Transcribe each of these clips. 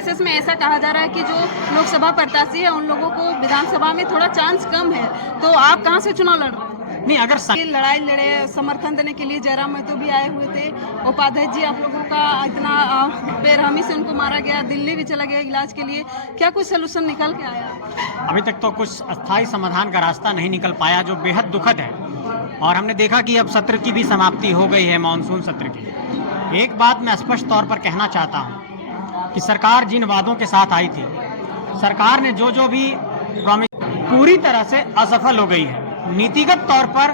Cases में ऐसा कहा जा रहा है कि जो लोकसभा प्रत्याशी है उन लोगों को विधानसभा में थोड़ा चांस कम है, तो आप कहाँ से चुनाव लड़ रहे हैं? नहीं, अगर ये लड़ाई लड़े समर्थन देने के लिए जयराम महतो भी आए हुए थे। उपाध्याय जी आप लोगों का इतना बेरहमी से उनको मारा गया, दिल्ली भी चला गया इलाज के लिए, क्या कुछ सोल्यूशन निकल के आया? अभी तक तो कुछ अस्थायी समाधान का रास्ता नहीं निकल पाया, जो बेहद दुखद है। और हमने देखा कि अब सत्र की भी समाप्ति हो गई है, मानसून सत्र की। एक बात मैं स्पष्ट तौर पर कहना चाहता हूं कि सरकार जिन वादों के साथ आई थी, सरकार ने जो जो भी प्रॉमिस, पूरी तरह से असफल हो गई है। नीतिगत तौर पर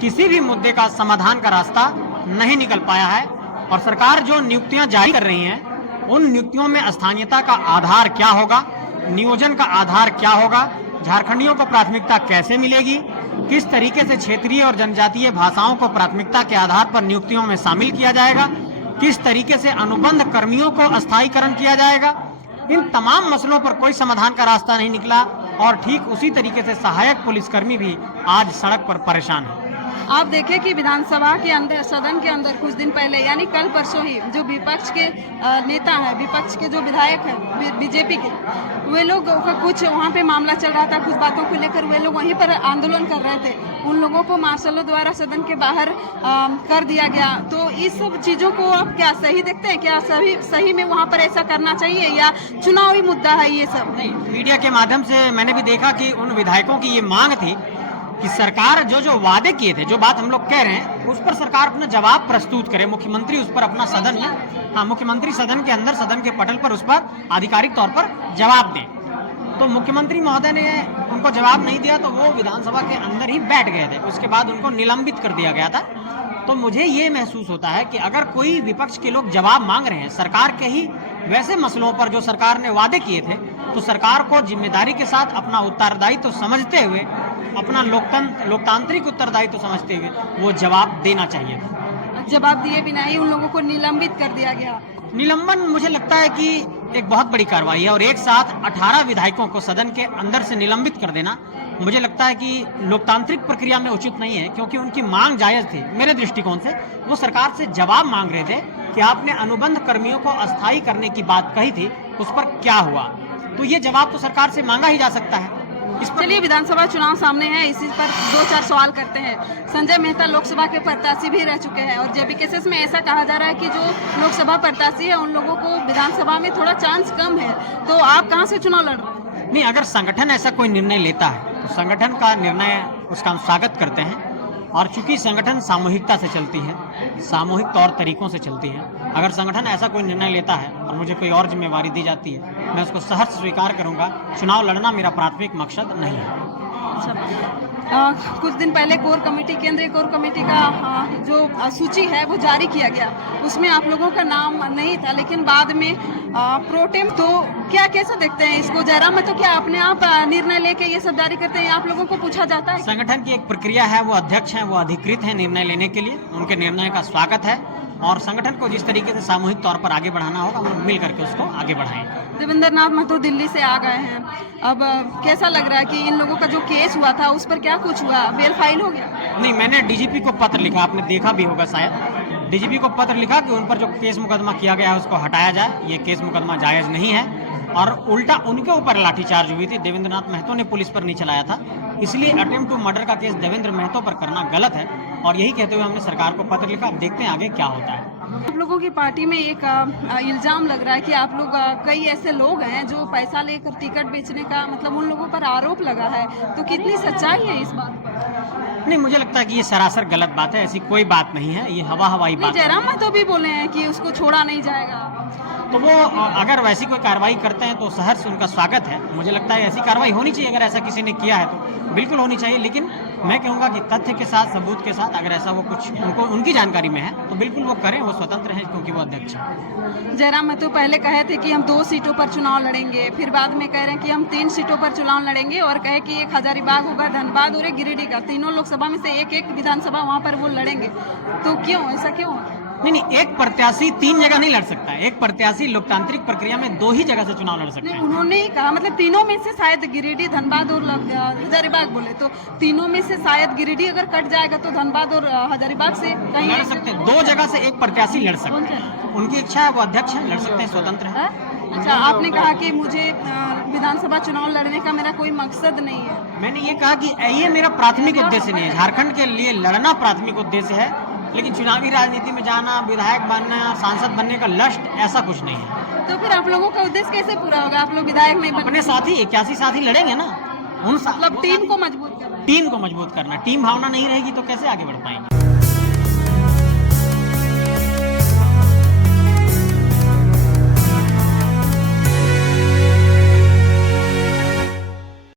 किसी भी मुद्दे का समाधान का रास्ता नहीं निकल पाया है। और सरकार जो नियुक्तियां जारी कर रही हैं, उन नियुक्तियों में स्थानीयता का आधार क्या होगा, नियोजन का आधार क्या होगा, झारखंडियों को प्राथमिकता कैसे मिलेगी, किस तरीके से क्षेत्रीय और जनजातीय भाषाओं को प्राथमिकता के आधार पर नियुक्तियों में शामिल किया जाएगा, किस तरीके से अनुबंध कर्मियों को अस्थायीकरण किया जाएगा, इन तमाम मसलों पर कोई समाधान का रास्ता नहीं निकला। और ठीक उसी तरीके से सहायक पुलिसकर्मी भी आज सड़क पर परेशान है। आप देखें कि विधानसभा के अंदर, सदन के अंदर कुछ दिन पहले यानी कल परसों ही जो विपक्ष के नेता हैं, विपक्ष के जो विधायक हैं बीजेपी के, वे लोग का कुछ वहाँ पे मामला चल रहा था, कुछ बातों को लेकर वे लोग वहीं पर आंदोलन कर रहे थे। उन लोगों को मार्शलों द्वारा सदन के बाहर कर दिया गया। तो इस सब चीज़ों को आप क्या सही देखते हैं? क्या सही में वहाँ पर ऐसा करना चाहिए या चुनावी मुद्दा है ये सब? नहीं, मीडिया के माध्यम से मैंने भी देखा कि उन विधायकों की ये मांग थी कि सरकार जो जो वादे किए थे, जो बात हम लोग कह रहे हैं, उस पर सरकार अपना जवाब प्रस्तुत करे। मुख्यमंत्री उस पर अपना सदन में, मुख्यमंत्री सदन के अंदर, सदन के पटल पर उस पर आधिकारिक तौर पर जवाब दें। तो मुख्यमंत्री महोदय ने उनको जवाब नहीं दिया, तो वो विधानसभा के अंदर ही बैठ गए थे। उसके बाद उनको निलंबित कर दिया गया था। तो मुझे ये महसूस होता है कि अगर कोई विपक्ष के लोग जवाब मांग रहे हैं सरकार के ही वैसे मसलों पर जो सरकार ने वादे किए थे, तो सरकार को जिम्मेदारी के साथ अपना उत्तरदायित्व समझते हुए, अपना लोकतांत्रिक उत्तरदायित्व समझते हुए वो जवाब देना चाहिए। जवाब दिए बिना ही उन लोगों को निलंबित कर दिया गया। निलंबन मुझे लगता है कि एक बहुत बड़ी कार्रवाई है, और एक साथ 18 विधायकों को सदन के अंदर से निलंबित कर देना मुझे लगता है कि लोकतांत्रिक प्रक्रिया में उचित नहीं है, क्योंकि उनकी मांग जायज थी। मेरे दृष्टिकोण से वो सरकार से जवाब मांग रहे थे कि आपने अनुबंध कर्मियों को अस्थायी करने की बात कही थी, उस पर क्या हुआ। तो ये जवाब तो सरकार से मांगा ही जा सकता है। चलिए, विधानसभा चुनाव सामने है, इसी पर 2-4 सवाल करते हैं। संजय मेहता लोकसभा के प्रत्याशी भी रह चुके हैं, और जेबी केसेस में ऐसा कहा जा रहा है कि जो लोकसभा प्रत्याशी है उन लोगों को विधानसभा में थोड़ा चांस कम है, तो आप कहाँ से चुनाव लड़ रहे हैं? नहीं, अगर संगठन ऐसा कोई निर्णय लेता है तो संगठन का निर्णय, उसका हम स्वागत करते हैं। और चूंकि संगठन सामूहिकता से चलती है, सामूहिक तौर तरीकों से चलती है, अगर संगठन ऐसा कोई निर्णय लेता है और मुझे कोई और जिम्मेवारी दी जाती है, मैं उसको सहर्ष स्वीकार करूंगा। चुनाव लड़ना मेरा प्राथमिक मकसद नहीं है। कुछ दिन पहले कोर कमेटी, केंद्रीय कोर कमेटी का जो सूची है वो जारी किया गया, उसमें आप लोगों का नाम नहीं था, लेकिन बाद में प्रोटेम, तो क्या कैसा देखते हैं इसको? जयराम में तो क्या अपने आप निर्णय लेके ये सब जारी करते हैं, आप लोगों को पूछा जाता है? संगठन की एक प्रक्रिया है, वो अध्यक्ष हैं, वो अधिकृत हैं निर्णय लेने के लिए, उनके निर्णय का स्वागत है। और संगठन को जिस तरीके से सामूहिक तौर पर आगे बढ़ाना होगा, हम मिल करके उसको आगे बढ़ाएं। देवेंद्र नाथ महतो दिल्ली से आ गए हैं, अब कैसा लग रहा है कि इन लोगों का जो केस हुआ था उस पर क्या कुछ हुआ, बेल फाइल हो गया? नहीं, मैंने डीजीपी को पत्र लिखा, आपने देखा भी होगा शायद। डीजीपी को पत्र लिखा कि उन पर जो केस मुकदमा किया गया है उसको हटाया जाए, ये केस मुकदमा जायज नहीं है। और उल्टा उनके ऊपर लाठीचार्ज हुई थी, देवेंद्र नाथ महतो ने पुलिस पर नहीं चलाया था, इसलिए अटेम्प्ट टू मर्डर का केस देवेंद्र महतो पर करना गलत है। और यही कहते हुए हमने सरकार को पत्र लिखा। अब देखते हैं आगे क्या होता है। आप लोगों की पार्टी में एक इल्जाम लग रहा है कि आप लोग, कई ऐसे लोग हैं जो पैसा लेकर टिकट बेचने का, मतलब उन लोगों पर आरोप लगा है, तो कितनी सच्चाई है इस बात पर? नहीं, मुझे लगता है कि ये सरासर गलत बात है, ऐसी कोई बात नहीं है, ये हवाई बात है। जयराम महतो भी बोले हैं कि उसको छोड़ा नहीं जाएगा। तो वो अगर वैसी कोई कार्रवाई करते हैं तो सहर्ष उनका स्वागत है। मुझे लगता है ऐसी कार्रवाई होनी चाहिए, अगर ऐसा किसी ने किया है तो बिल्कुल होनी चाहिए। लेकिन मैं कहूँगा कि तथ्य के साथ, सबूत के साथ, अगर ऐसा वो कुछ उनको उनकी जानकारी में है तो बिल्कुल वो करें, वो स्वतंत्र हैं क्योंकि वो अध्यक्ष हैं। जयराम महतो पहले कहे थे कि हम 2 सीटों पर चुनाव लड़ेंगे, फिर बाद में कह रहे हैं कि हम 3 सीटों पर चुनाव लड़ेंगे, और कहे कि एक हजारीबाग होगा, धनबाद और एक गिरिडीह का, तीनों लोकसभा में से एक विधानसभा वहाँ पर वो लड़ेंगे। तो क्यों ऐसा क्यों? नहीं, एक प्रत्याशी 3 जगह नहीं लड़ सकता है। एक प्रत्याशी लोकतांत्रिक प्रक्रिया में 2 ही जगह से चुनाव लड़ सकते हैं। उन्होंने ही कहा, मतलब तीनों में से शायद गिरिडीह, धनबाद और हजारीबाग बोले, तो तीनों में से शायद गिरिडीह अगर कट जाएगा तो धनबाद और हजारीबाग से कहीं लड़ सकते हैं। 2 जगह से एक प्रत्याशी लड़ सकते हैं, उनकी इच्छा है, वो अध्यक्ष है, लड़ सकते हैं, स्वतंत्र है। अच्छा, आपने कहा कि मुझे विधानसभा चुनाव लड़ने का मेरा कोई मकसद नहीं है। मैंने ये कहा कि ये मेरा प्राथमिक उद्देश्य नहीं है। झारखंड के लिए लड़ना प्राथमिक उद्देश्य है, लेकिन चुनावी राजनीति में जाना, विधायक बनना, सांसद बनने का लक्ष्य ऐसा कुछ नहीं है। तो फिर आप लोगों का उद्देश्य कैसे पूरा होगा? आप लोग विधायक नहीं बन, अपने साथी 81 साथी लड़ेंगे ना, मतलब टीम को मजबूत करना। टीम को मजबूत करना। टीम भावना नहीं रहेगी तो कैसे आगे बढ़ पाएंगे?